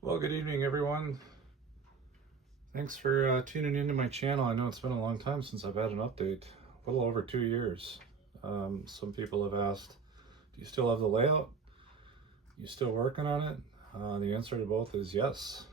Well, good evening, everyone. Thanks for tuning into my channel. I know it's been a long time since I've had an update, a little over 2 years. Some people have asked, do you still have the layout? You still working on it? The answer to both is yes.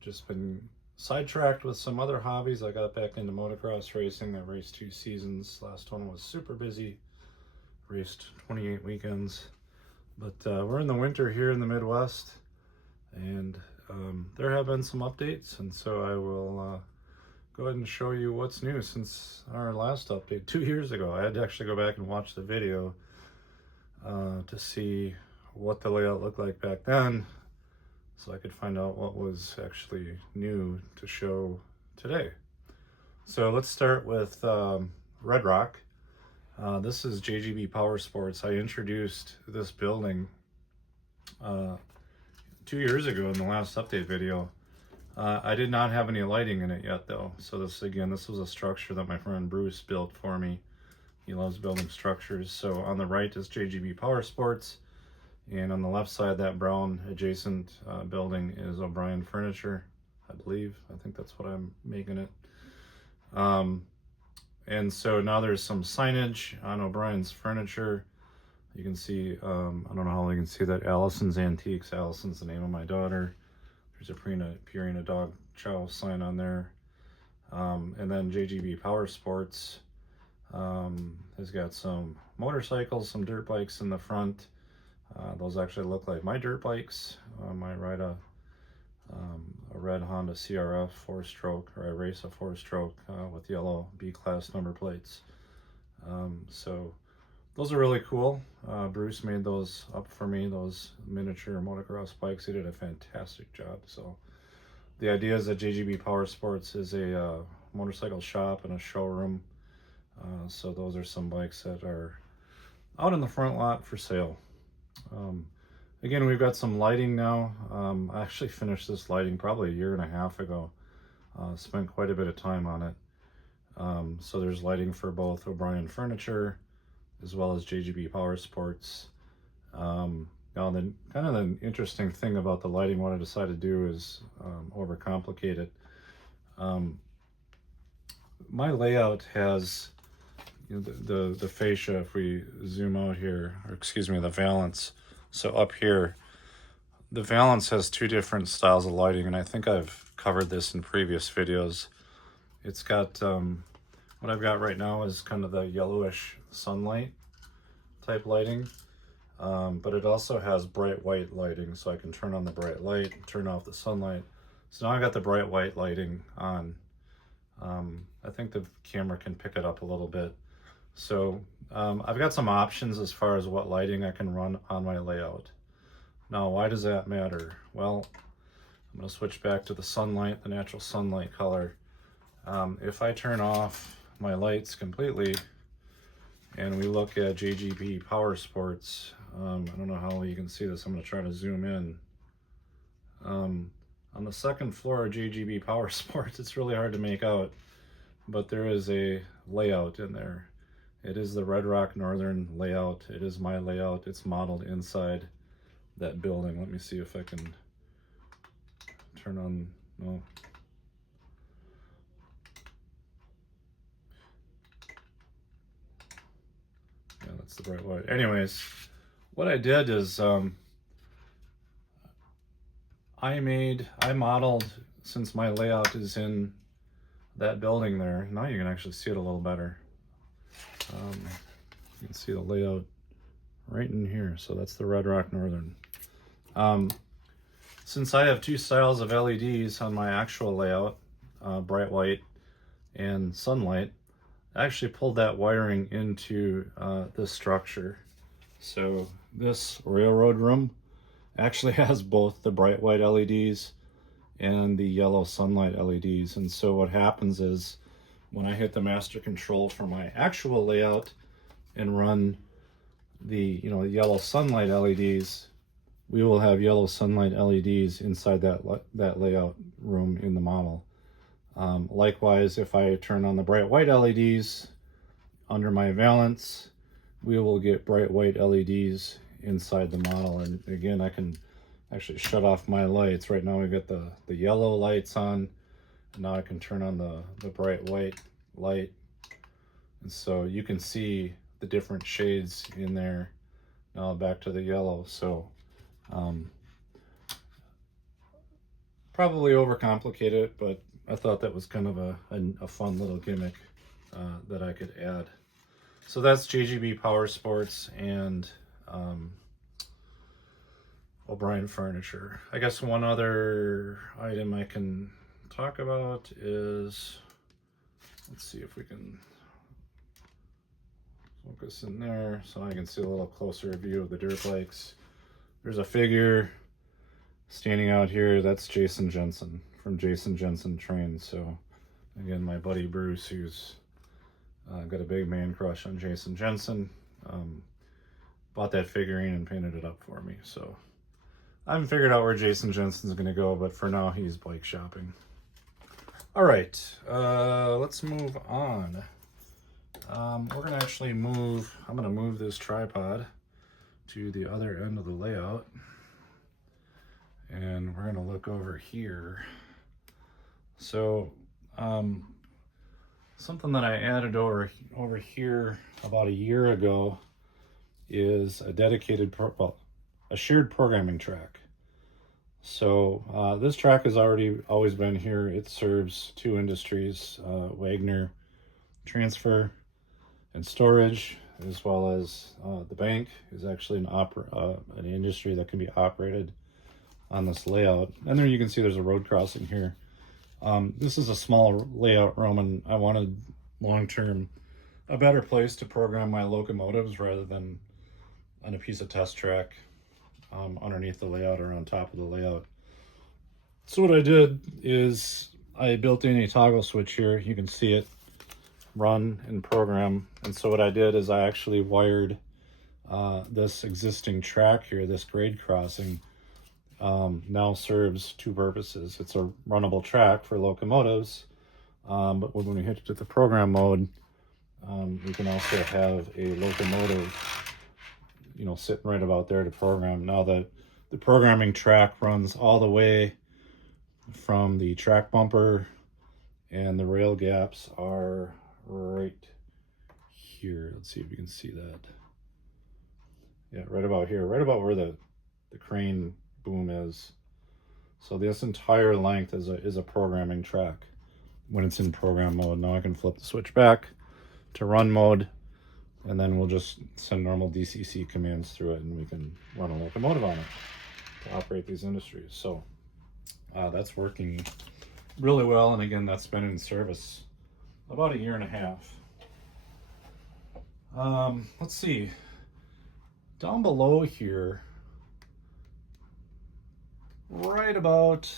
Just been sidetracked with some other hobbies. I got back into motocross racing. I raced 2 seasons. Last one was super busy. Raced 28 weekends. But we're in the winter here in the Midwest, and there have been some updates, and so I will go ahead and show you what's new since our last update 2 years ago. I had to actually go back and watch the video to see what the layout looked like back then, so I could find out what was actually new to show today. So let's start with Red Rock. This is JGB Power Sports. I introduced this building 2 years ago in the last update video. I did not have any lighting in it yet though. So this was a structure that my friend Bruce built for me. He loves building structures. So on the right is JGB Power Sports, and on the left side, that brown adjacent building is O'Brien Furniture, I believe. I think that's what I'm making it. And so now there's some signage on O'Brien's Furniture. You can see, I don't know how well you can see that, Allison's Antiques. Allison's the name of my daughter. There's a Purina Dog Chow sign on there. And then JGB Power Sports has got some motorcycles, some dirt bikes in the front. Those actually look like my dirt bikes. I ride a red Honda CRF 4-stroke, or I race a 4-stroke with yellow B-class number plates. So those are really cool. Bruce made those up for me, those miniature motocross bikes. He did a fantastic job. So the idea is that JGB Power Sports is a motorcycle shop and a showroom. So those are some bikes that are out in the front lot for sale. Again, we've got some lighting now. I actually finished this lighting probably a year and a half ago. Spent quite a bit of time on it. So there's lighting for both O'Brien Furniture as well as JGB Power Sports. Now, the interesting thing about the lighting, what I decided to do is overcomplicate it. My layout has the fascia, if we zoom out here, or excuse me, the valance. So up here, the valance has two different styles of lighting, and I think I've covered this in previous videos. It's got, what I've got right now is kind of the yellowish sunlight type lighting, but it also has bright white lighting, so I can turn on the bright light, turn off the sunlight. So now I got the bright white lighting on. I think the camera can pick it up a little bit. So I've got some options as far as what lighting I can run on my layout. Now, why does that matter? Well, I'm going to switch back to the sunlight, the natural sunlight color. If I turn off my lights completely and we look at JGB Power Sports, I don't know how well you can see this. I'm going to try to zoom in. On the second floor of JGB Power Sports, it's really hard to make out, but there is a layout in there. It is the Red Rock Northern layout. It is my layout. It's modeled inside that building. Let me see if I can turn on, no. Yeah, that's the bright white. Anyways, what I did is I modeled, since my layout is in that building there. Now you can actually see it a little better. You can see the layout right in here. So that's the Red Rock Northern. Since I have two styles of LEDs on my actual layout, bright white and sunlight, I actually pulled that wiring into this structure. So this railroad room actually has both the bright white LEDs and the yellow sunlight LEDs. And so what happens is when I hit the master control for my actual layout and run the yellow sunlight LEDs, we will have yellow sunlight LEDs inside that layout room in the model. Likewise, if I turn on the bright white LEDs under my valance, we will get bright white LEDs inside the model. And again, I can actually shut off my lights. Right now we've got the yellow lights on, and now I can turn on the bright white light. And so you can see the different shades in there. Now back to the yellow. So probably overcomplicate it, but I thought that was kind of a fun little gimmick that I could add. So that's JGB Power Sports and O'Brien Furniture. I guess one other item I can talk about is, let's see if we can focus in there so I can see a little closer view of the dirt bikes. There's a figure standing out here. That's Jason Jensen from Jason Jensen Trains. So again, my buddy Bruce, who's got a big man crush on Jason Jensen, bought that figurine and painted it up for me. So I haven't figured out where Jason Jensen's going to go, but for now he's bike shopping. All right, let's move on. We're going to actually move, I'm going to move this tripod to the other end of the layout. And we're going to look over here. So something that I added over here about a year ago is a dedicated, a shared programming track. So this track has always been here. It serves two industries, Wagner Transfer and Storage, as well as the bank is actually an industry that can be operated on this layout. And there you can see there's a road crossing here. This is a small layout room, and I wanted long-term a better place to program my locomotives rather than on a piece of test track underneath the layout or on top of the layout. So what I did is I built in a toggle switch here. You can see it run and program. And so what I did is I actually wired this existing track here, this grade crossing, now serves two purposes. It's a runnable track for locomotives, but when we hit it to the program mode, we can also have a locomotive, sitting right about there to program. Now the programming track runs all the way from the track bumper, and the rail gaps are right here. Let's see if you can see that. Yeah, right about here, right about where the crane boom is. So this entire length is a programming track when it's in program mode. Now I can flip the switch back to run mode, and then we'll just send normal DCC commands through it, and we can run a locomotive on it to operate these industries. So that's working really well, and again, that's been in service about a year and a half. Let's see, down below here, right about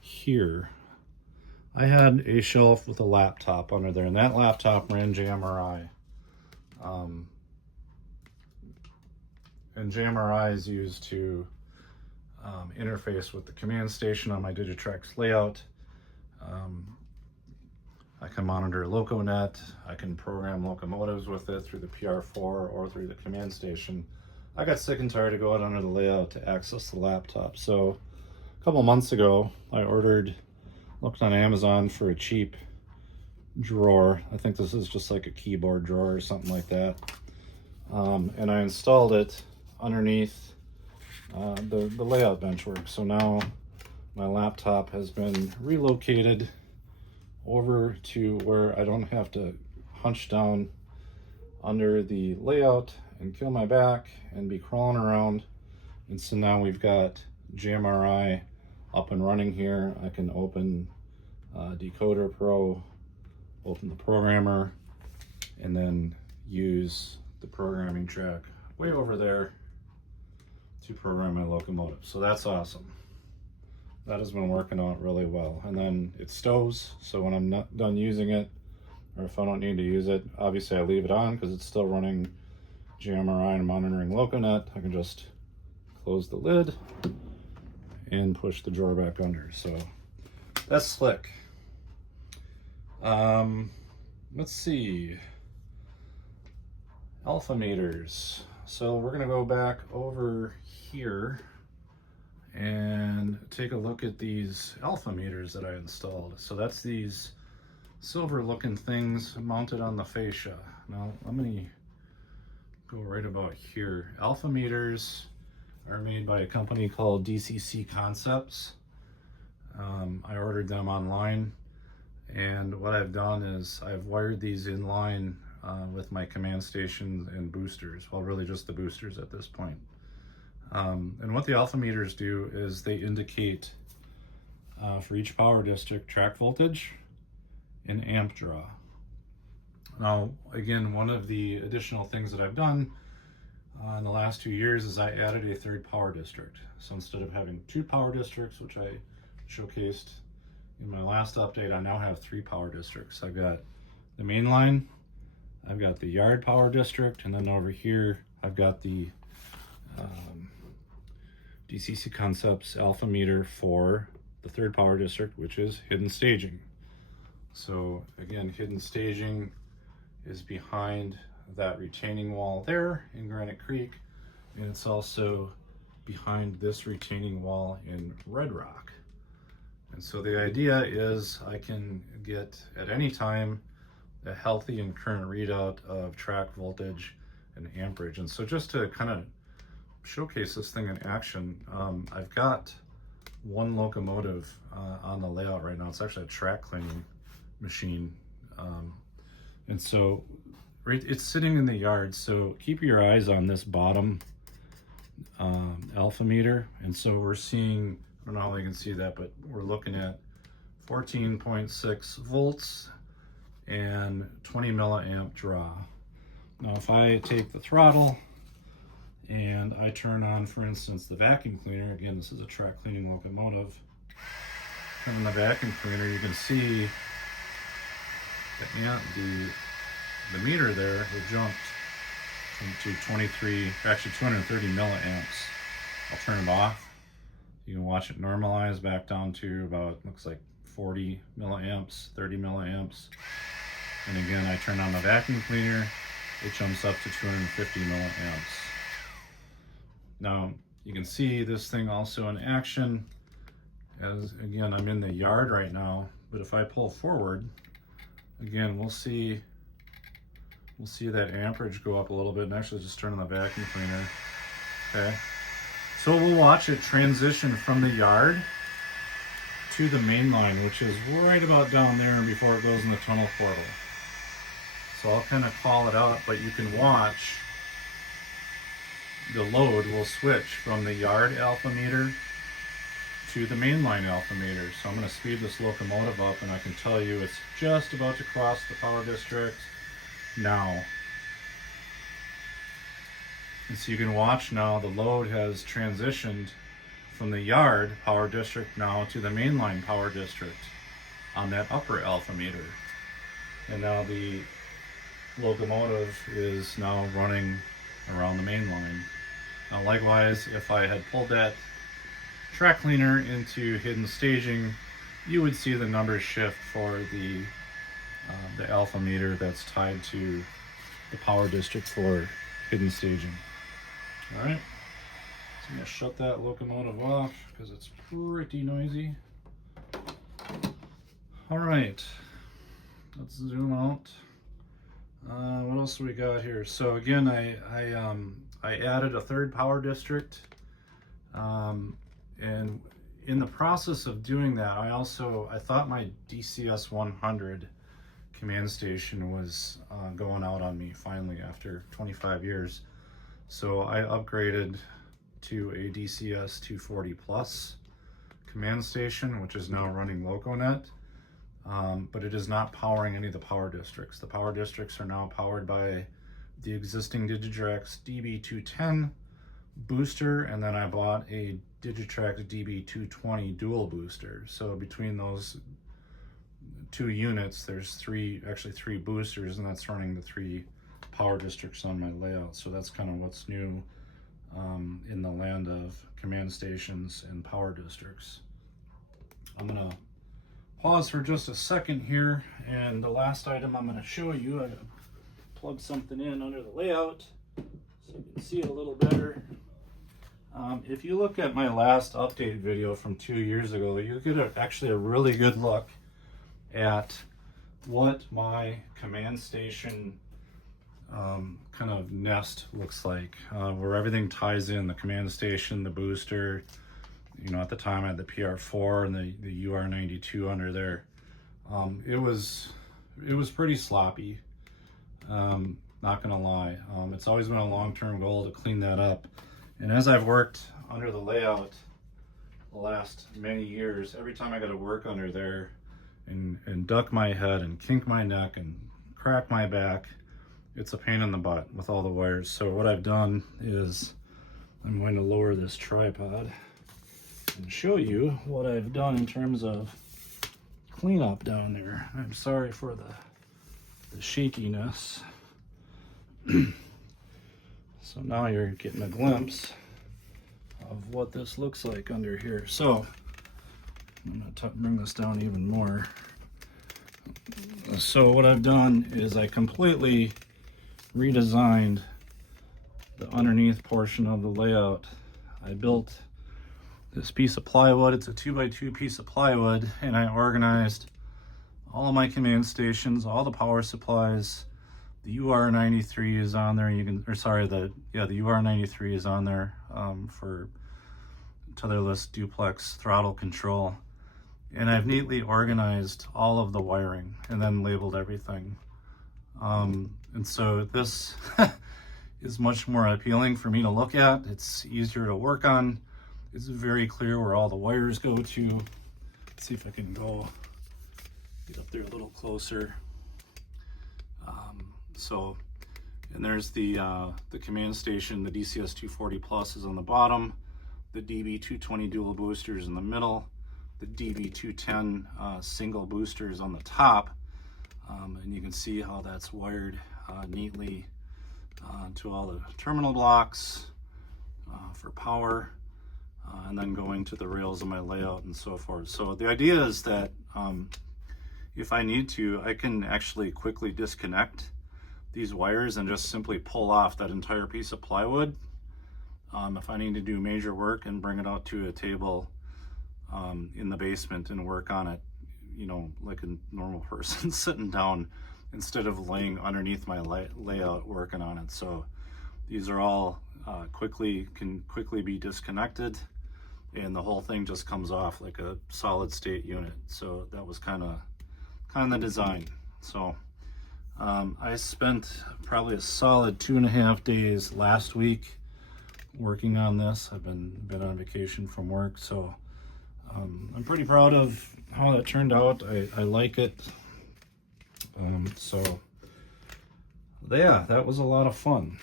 here, I had a shelf with a laptop under there, and that laptop ran JMRI. And JMRI is used to interface with the command station on my Digitrax layout. I can monitor LocoNet. I can program locomotives with it through the PR4 or through the command station. I got sick and tired to go out under the layout to access the laptop. So a couple months ago, I looked on Amazon for a cheap drawer. I think this is just like a keyboard drawer or something like that. And I installed it underneath the layout benchwork. So now my laptop has been relocated over to where I don't have to hunch down under the layout and kill my back and be crawling around. And so now we've got JMRI up and running here. I can open Decoder Pro, open the programmer, and then use the programming track way over there to program my locomotive. So that's awesome. That has been working out really well. And then it stows, so when I'm not done using it, or if I don't need to use it, obviously I leave it on because it's still running JMRI and monitoring LocoNet. I can just close the lid and push the drawer back under. So that's slick. Let's see. Alpha meters. So we're gonna go back over here, take a look at these alpha meters that I installed. So that's these silver looking things mounted on the fascia. Now let me go right about here. Alpha meters are made by a company called DCC Concepts. I ordered them online, and what I've done is I've wired these in line with my command station and boosters. Well, really just the boosters at this point. And what the alpha meters do is they indicate for each power district track voltage and amp draw. Now, again, one of the additional things that I've done in the last 2 years is I added a third power district. So instead of having 2 power districts, which I showcased in my last update, I now have 3 power districts. I've got the main line, I've got the yard power district, and then over here I've got the DCC Concepts alpha meter for the third power district, which is hidden staging. So again, hidden staging is behind that retaining wall there in Granite Creek, and it's also behind this retaining wall in Red Rock. And so the idea is I can get at any time a healthy and current readout of track voltage and amperage. And so just to kind of showcase this thing in action, I've got one locomotive on the layout right now. It's actually a track cleaning machine, and so it's sitting in the yard. So keep your eyes on this bottom alpha meter, and so we're seeing, I don't know how you can see that, but we're looking at 14.6 volts and 20 milliamp draw. Now if I take the throttle and I turn on, for instance, the vacuum cleaner, again, this is a track cleaning locomotive, turn on the vacuum cleaner, you can see the meter there has jumped to 230 milliamps. I'll turn it off. You can watch it normalize back down to about, looks like 40 milliamps, 30 milliamps. And again, I turn on the vacuum cleaner, it jumps up to 250 milliamps. Now, you can see this thing also in action, as again, I'm in the yard right now, but if I pull forward, again, we'll see that amperage go up a little bit, and actually just turn on the vacuum cleaner. Okay, so we'll watch it transition from the yard to the main line, which is right about down there before it goes in the tunnel portal. So I'll kind of call it out, but you can watch the load will switch from the yard alpha meter to the mainline alpha meter. So I'm going to speed this locomotive up, and I can tell you it's just about to cross the power district now. And so you can watch now the load has transitioned from the yard power district now to the mainline power district on that upper alpha meter. And now the locomotive is now running around the main line. Now likewise, if I had pulled that track cleaner into hidden staging, you would see the numbers shift for the alpha meter that's tied to the power district for hidden staging. All right, so I'm gonna shut that locomotive off because it's pretty noisy. All right, let's zoom out. What else do we got here? So again, I added a third power district, and in the process of doing that, I thought my DCS 100 command station was going out on me finally after 25 years. So I upgraded to a DCS 240 Plus command station, which is now running LocoNet. But it is not powering any of the power districts. The power districts are now powered by the existing Digitrax DB210 booster, and then I bought a Digitrax DB220 dual booster. So between those 2 units, there's three boosters, and that's running the 3 power districts on my layout. So that's kind of what's new in the land of command stations and power districts. I'm gonna pause for just a second here, and the last item I'm going to show you, I plug something in under the layout so you can see it a little better. If you look at my last update video from 2 years ago, you get actually a really good look at what my command station kind of nest looks like, where everything ties in: the command station, the booster. You know, at the time I had the PR4 and the UR92 under there. It was pretty sloppy, not gonna lie. It's always been a long-term goal to clean that up. And as I've worked under the layout the last many years, every time I got to work under there and duck my head and kink my neck and crack my back, it's a pain in the butt with all the wires. So what I've done is I'm going to lower this tripod and show you what I've done in terms of cleanup down there. I'm sorry for the shakiness. So now you're getting a glimpse of what this looks like under here. So I'm going to bring this down even more. So what I've done is I completely redesigned the underneath portion of the layout. I built this piece of plywood. It's a 2x2 piece of plywood, and I organized all of my command stations, all the power supplies. The UR93 is on there. You can, or sorry, the UR93 is on there for tetherless duplex throttle control. And I've neatly organized all of the wiring and then labeled everything. And so this is much more appealing for me to look at. It's easier to work on. It's very clear where all the wires go to. Let's see if I can get up there a little closer. And there's the command station. The DCS 240 Plus is on the bottom. The DB220 dual booster is in the middle. The DB210 single booster is on the top. And you can see how that's wired neatly to all the terminal blocks for power, and then going to the rails of my layout and so forth. So the idea is that if I need to, I can actually quickly disconnect these wires and just simply pull off that entire piece of plywood if I need to do major work, and bring it out to a table in the basement and work on it, you know, like a normal person sitting down, instead of laying underneath my layout working on it. So these are all can quickly be disconnected, and the whole thing just comes off like a solid state unit. So that was kind of the design. So I spent probably a solid 2.5 days last week working on this. I've been on vacation from work, so I'm pretty proud of how that turned out. I like it. So yeah, that was a lot of fun.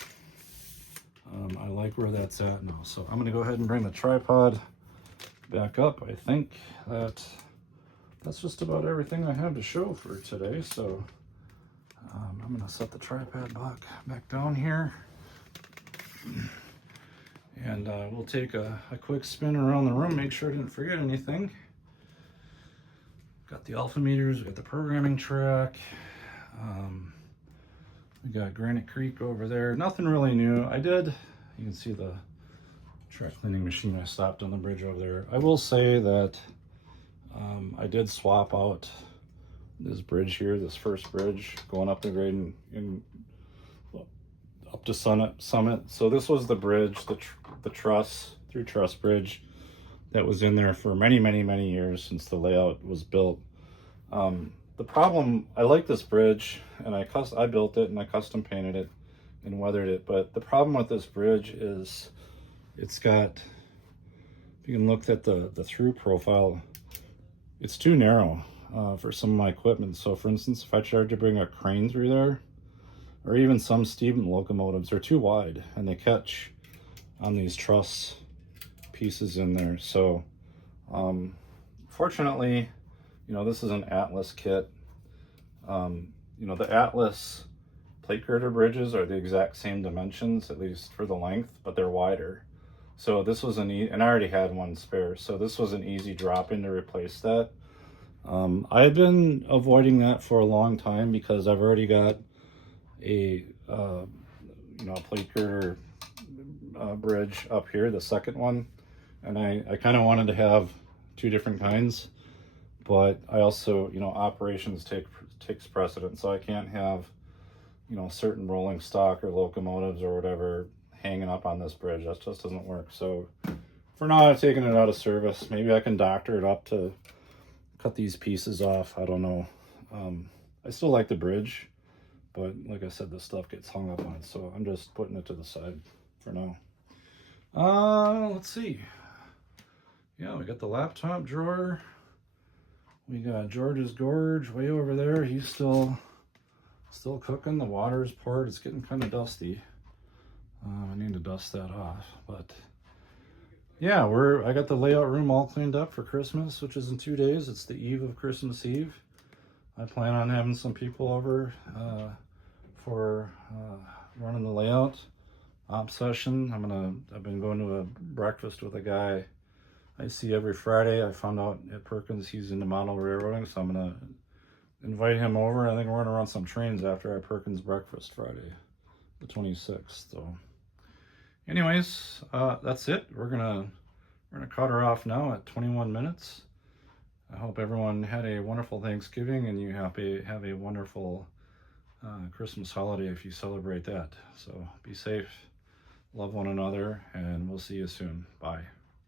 I like where that's at now. So I'm gonna go ahead and bring the tripod back up. I think that's just about everything I have to show for today. So I'm gonna set the tripod back down here, and we'll take a quick spin around the room, make sure I didn't forget anything. Got the alpha meters, we got the programming track, we got Granite Creek over there. Nothing really new. You can see the track cleaning machine I stopped on the bridge over there. I will say that I did swap out this bridge here, this first bridge going up the grade and up to Summit. So this was the bridge, the truss bridge that was in there for many years, since the layout was built. The problem, I like this bridge, and I built it and I custom painted it and weathered it, but the problem with this bridge is it's got, if you can look at the through profile, it's too narrow for some of my equipment. So for instance, if I tried to bring a crane through there, or even some steam locomotives, they're too wide and they catch on these truss pieces in there. So fortunately, you know, this is an Atlas kit. You know, the Atlas plate girder bridges are the exact same dimensions, at least for the length, but they're wider. So this was and I already had one spare, so this was an easy drop in to replace that. I've been avoiding that for a long time because I've already got a plate girder bridge up here, the second one, and I kind of wanted to have two different kinds, but I also, you know, operations takes precedence, so I can't have, you know, certain rolling stock or locomotives or whatever hanging up on this bridge. That just doesn't work. So for now, I've taken it out of service. Maybe I can doctor it up to cut these pieces off. I don't know. I still like the bridge, but like I said, the stuff gets hung up on it, so I'm just putting it to the side for now. Let's see. Yeah, we got the laptop drawer. We got George's Gorge way over there. He's still cooking. The water's poured. It's getting kind of dusty. I need to dust that off, but yeah, I got the layout room all cleaned up for Christmas, which is in 2 days. It's the eve of Christmas Eve. I plan on having some people over for running the layout op session. I've been going to a breakfast with a guy I see every Friday. I found out at Perkins he's into model railroading, so I'm gonna invite him over. I think we're gonna run some trains after our Perkins breakfast Friday, the 26th. So anyways, that's it. We're gonna cut her off now at 21 minutes. I hope everyone had a wonderful Thanksgiving and you have a wonderful Christmas holiday if you celebrate that. So be safe, love one another, and we'll see you soon. Bye.